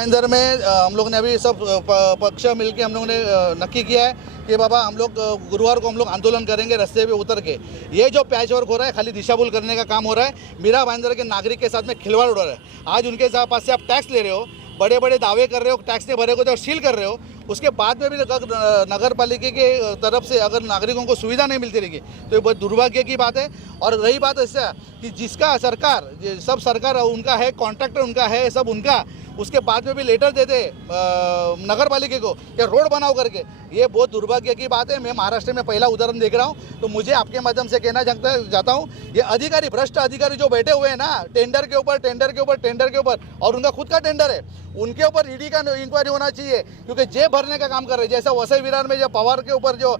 भाईंदर में हम लोग ने अभी सब पक्ष मिलके हम लोगों ने नक्की किया है कि बाबा हम लोग गुरुवार को हम लोग आंदोलन करेंगे रास्ते पे उतर के। ये जो पैच वर्क हो रहा है खाली दिशाभूल करने का काम हो रहा है, मीरा भाईंदर के नागरिक के साथ में खिलवाड़ उड़ रहा है। आज उनके पास से आप टैक्स ले रहे हो, बड़े बड़े दावे कर रहे हो, टैक्स नहीं भरे को तो सील कर रहे हो, उसके बाद में भी नगर पालिका के तरफ से अगर नागरिकों को सुविधा नहीं मिलती रहेगी तो ये बहुत दुर्भाग्य की बात है। और रही बात ऐसा कि जिसका सरकार सब सरकार उनका है, कॉन्ट्रैक्टर उनका है, सब उनका, उसके बाद में भी लेटर देते नगर पालिका को कि रोड बनाओ करके, ये बहुत दुर्भाग्य की बात है। मैं महाराष्ट्र में पहला उदाहरण देख रहा हूँ, तो मुझे आपके माध्यम से कहना चाहता हूँ ये अधिकारी, भ्रष्ट अधिकारी जो बैठे हुए हैं ना टेंडर के ऊपर और उनका खुद का टेंडर है, उनके ऊपर ईडी का इंक्वायरी होना चाहिए, क्योंकि जेब भरने का काम कर रहे हैं। जैसा वसई विरार में जो पवार के ऊपर जो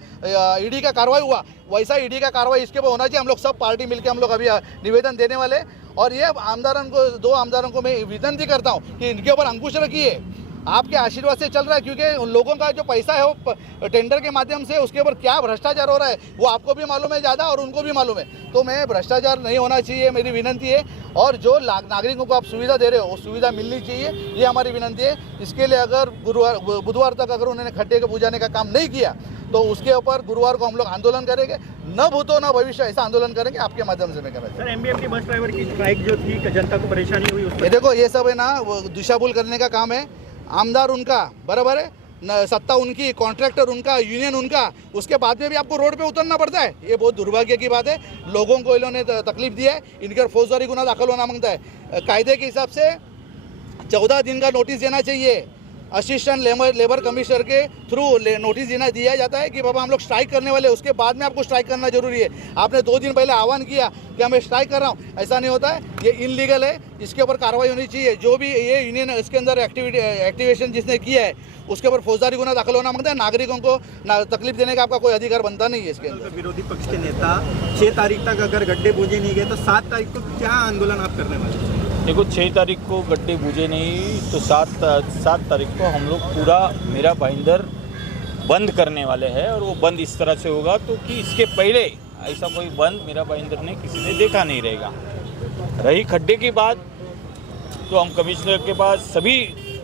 ईडी का कार्रवाई हुआ, वैसा ईडी का कार्रवाई इसके ऊपर होना चाहिए। हम लोग सब पार्टी मिलकर हम लोग अभी निवेदन देने वाले, और ये आमदारों को, दो आमदारों को मैं विनती करता हूँ कि इनके ऊपर अंकुश रखिए। आपके आशीर्वाद से चल रहा है, क्योंकि उन लोगों का जो पैसा है वो टेंडर के माध्यम से, उसके ऊपर क्या भ्रष्टाचार हो रहा है वो आपको भी मालूम है ज़्यादा और उनको भी मालूम है। तो मैं भ्रष्टाचार नहीं होना चाहिए, मेरी विनती है। और जो नागरिकों को आप सुविधा दे रहे हो वो सुविधा मिलनी चाहिए, ये हमारी विनती है। इसके लिए अगर बुधवार तक अगर उन्होंने खड्डे को बुझाने का काम नहीं किया तो उसके ऊपर गुरुवार को हम लोग आंदोलन करेंगे, न भूतो न भविष्य, ऐसा आंदोलन करेंगे आपके माध्यम से। मैं कहना सर, एमबीएमटी बस ड्राइवर की स्ट्राइक जो थी, जनता को परेशानी हुई, ये देखो ये सब है ना वो दिशाभूल करने का काम है। आमदार उनका बराबर है, सत्ता उनकी, कॉन्ट्रैक्टर उनका, यूनियन उनका, उसके बाद में भी आपको रोड पे उतरना पड़ता है। ये बहुत दुर्भाग्य की बात है। लोगों को इन्होंने तकलीफ दी है, इनके फौजदारी गुना दाखिल होना मांगता है। कायदे के हिसाब से 14 दिन का नोटिस देना चाहिए। असिस्टेंट लेबर कमिश्नर के थ्रू नोटिस दिया जाता है कि बाबा हम लोग स्ट्राइक करने वाले, उसके बाद में आपको स्ट्राइक करना जरूरी है। आपने 2 दिन पहले आह्वान किया कि मैं स्ट्राइक कर रहा हूँ, ऐसा नहीं होता है, ये इनलीगल है, इसके ऊपर कार्रवाई होनी चाहिए। जो भी ये यूनियन इसके अंदर एक्टिवेशन जिसने किया है उसके ऊपर फौजदारी गुना दाखिल होना मांगता है। नागरिकों को तकलीफ देने का आपका कोई अधिकार बनता नहीं है। इसके अंदर विरोधी पक्ष के नेता 6 तारीख तक अगर गड्ढे बूझे नहीं गए तो 7 तारीख को क्या आंदोलन आप करने वाले हैं? देखो 6 तारीख को गड्ढे बूझे नहीं तो 7 तारीख को हम लोग पूरा मीरा भाईंदर बंद करने वाले हैं। और वो बंद इस तरह से होगा तो कि इसके पहले ऐसा कोई बंद मीरा भाईंदर ने किसी ने देखा नहीं रहेगा। रही खड्डे की बात, तो हम कमिश्नर के पास सभी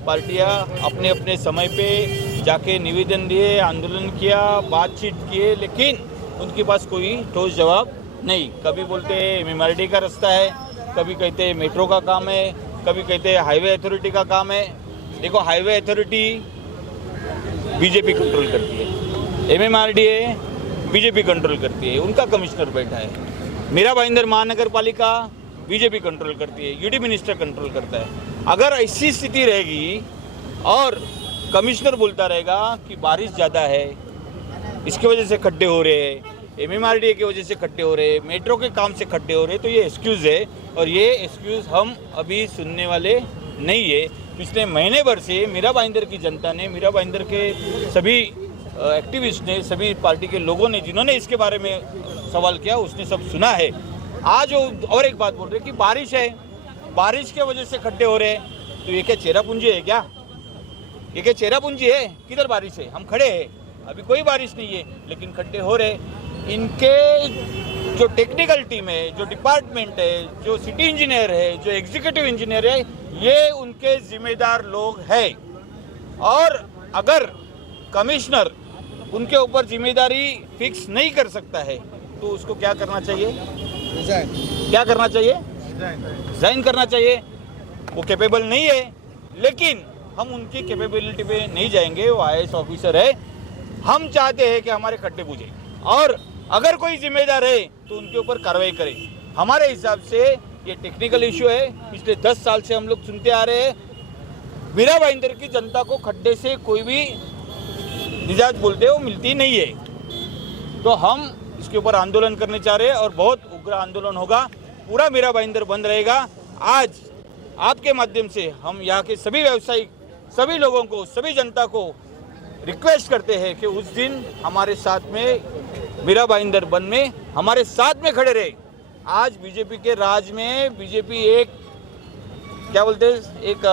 पार्टियां अपने अपने समय पे जाके निवेदन दिए, आंदोलन किया, बातचीत किए, लेकिन उनके पास कोई ठोस जवाब नहीं। कभी बोलते हैं MMRD का रास्ता है, कभी कहते हैं मेट्रो का काम है, कभी कहते हैं हाईवे अथॉरिटी का काम है। देखो हाईवे अथॉरिटी बीजेपी कंट्रोल करती है, MMRD बीजेपी कंट्रोल करती है, उनका कमिश्नर बैठा है। मीरा भाईंदर महानगर पालिका बीजेपी कंट्रोल करती है, यूडी मिनिस्टर कंट्रोल करता है। अगर ऐसी स्थिति रहेगी और कमिश्नर बोलता रहेगा कि बारिश ज़्यादा है, इसकी वजह से खड्डे हो रहे हैं, MMRD की वजह से खड्डे हो रहे हैं, मेट्रो के काम से खड्डे हो रहे हैं, तो ये एक्सक्यूज़ है। और ये एक्सक्यूज़ हम अभी सुनने वाले नहीं है। पिछले महीने भर से मीरा भाईंदर की जनता ने, मीरा भाईंदर के सभी एक्टिविस्ट ने, सभी पार्टी के लोगों ने जिन्होंने इसके बारे में सवाल किया उसने सब सुना है। आज और एक बात बोल रहे कि बारिश है, बारिश के वजह से खड्डे हो रहे हैं, तो ये क्या चेहरा पूंजी है क्या? ये क्या चेहरा पूंजी है? किधर बारिश है? हम खड़े हैं, अभी कोई बारिश नहीं है लेकिन खड्डे हो रहे। इनके जो टेक्निकल टीम है, जो डिपार्टमेंट है, जो सिटी इंजीनियर है, जो एग्जीक्यूटिव इंजीनियर है, ये उनके जिम्मेदार लोग हैं। और अगर कमिश्नर उनके ऊपर जिम्मेदारी फिक्स नहीं कर सकता है तो उसको क्या करना चाहिए? क्या करना चाहिए? रिजाइन करना चाहिए। वो कैपेबल नहीं है, लेकिन हम उनकी कैपेबिलिटी पे नहीं जाएंगे। वो IAS ऑफिसर है, हम चाहते हैं कि हमारे खड्डे बूझे, और अगर कोई जिम्मेदार है तो उनके ऊपर कार्रवाई करें। हमारे हिसाब से ये टेक्निकल इशू है। पिछले 10 साल से हम लोग सुनते आ रहे हैं, मीरा भाईंदर की जनता को खड्डे से कोई भी निजात बोलते हो मिलती नहीं है। तो हम इसके ऊपर आंदोलन करने चाह रहे हैं और बहुत उग्र आंदोलन होगा। पूरा मीरा भाईंदर बंद रहेगा। आज आपके माध्यम से हम यहाँ के सभी व्यवसायिक, सभी लोगों को, सभी जनता को रिक्वेस्ट करते हैं कि उस दिन हमारे साथ में मीरा भाईंदर बंद में हमारे साथ में खड़े रहे। आज बीजेपी के राज में बीजेपी एक क्या बोलते हैं, एक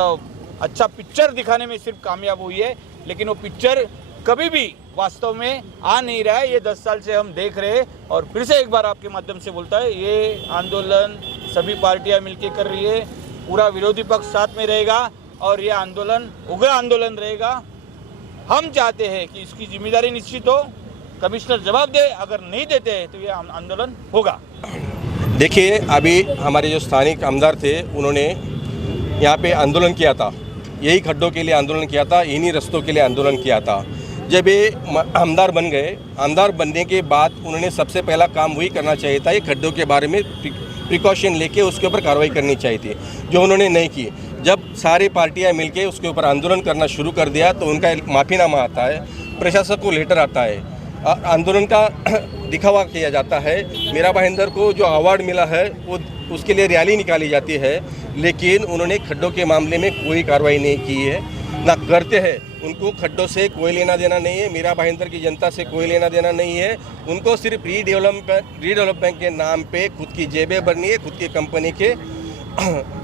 अच्छा पिक्चर दिखाने में सिर्फ कामयाब हुई है, लेकिन वो पिक्चर कभी भी वास्तव में आ नहीं रहा है। ये 10 साल से हम देख रहे हैं। और फिर से एक बार आपके माध्यम से बोलता है, ये आंदोलन सभी पार्टियां मिलकर कर रही है, पूरा विरोधी पक्ष साथ में रहेगा और ये आंदोलन उग्र आंदोलन रहेगा। हम चाहते हैं कि इसकी जिम्मेदारी निश्चित हो, कमिश्नर जवाब दे, अगर नहीं देते तो ये आंदोलन होगा। देखिए, अभी हमारे जो स्थानिक आमदार थे उन्होंने यहाँ पे आंदोलन किया था, यही खड्डों के लिए आंदोलन किया था, इन्हीं रस्तों के लिए आंदोलन किया था। जब ये आमदार बन गए, आमदार बनने के बाद उन्होंने सबसे पहला काम वही करना चाहिए था, ये खड्डों के बारे में प्रिकॉशन लेके उसके ऊपर कार्रवाई करनी चाहिए थी, जो उन्होंने नहीं की। जब सारी पार्टियां मिलके उसके ऊपर आंदोलन करना शुरू कर दिया तो उनका एक माफ़ीनामा आता है, प्रशासक को लेटर आता है, आंदोलन का दिखावा किया जाता है। मीरा भाईंदर को जो अवार्ड मिला है वो उसके लिए रैली निकाली जाती है, लेकिन उन्होंने खड्डों के मामले में कोई कार्रवाई नहीं की है, ना करते हैं। उनको खड्डों से कोई लेना देना नहीं है, मीरा भाईंदर की जनता से कोई लेना देना नहीं है। उनको सिर्फ रीडेवलपमेंट के नाम पे खुद की जेबें भरनी है, खुद की कंपनी के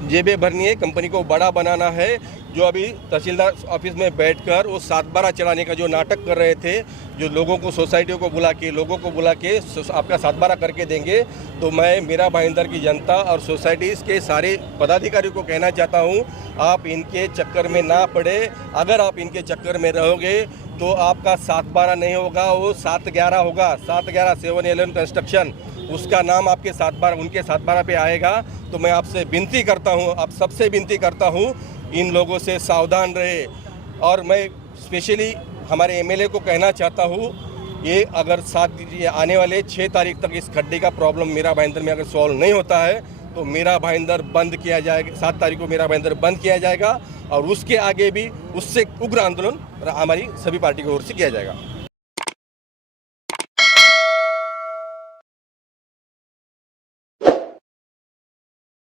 जेबें भरनी है, कंपनी को बड़ा बनाना है। जो अभी तहसीलदार ऑफिस में बैठकर वो 7/12 चढ़ाने का जो नाटक कर रहे थे, जो लोगों को, सोसाइटियों को बुला के आपका 7/12 करके देंगे, तो मैं मीरा भाईंदर की जनता और सोसाइटीज़ के सारे पदाधिकारियों को कहना चाहता हूँ, आप इनके चक्कर में ना पड़े। अगर आप इनके चक्कर में रहोगे तो आपका 7/12 नहीं होगा, वो 7/11 होगा। 7/11 7-11 कंस्ट्रक्शन, उसका नाम आपके 7/12 उनके 7/12 पे आएगा। तो मैं आपसे विनती करता हूँ, आप सबसे विनती करता हूँ, इन लोगों से सावधान रहे। और मैं स्पेशली हमारे एमएलए को कहना चाहता हूँ, ये अगर आने वाले 6 तारीख तक इस खड्डे का प्रॉब्लम मीरा भाईंदर में अगर सॉल्व नहीं होता है तो मीरा भाईंदर बंद किया जाएगा। 7 तारीख को मीरा भाईंदर बंद किया जाएगा और उसके आगे भी उससे उग्र आंदोलन हमारी सभी पार्टी की ओर से किया जाएगा।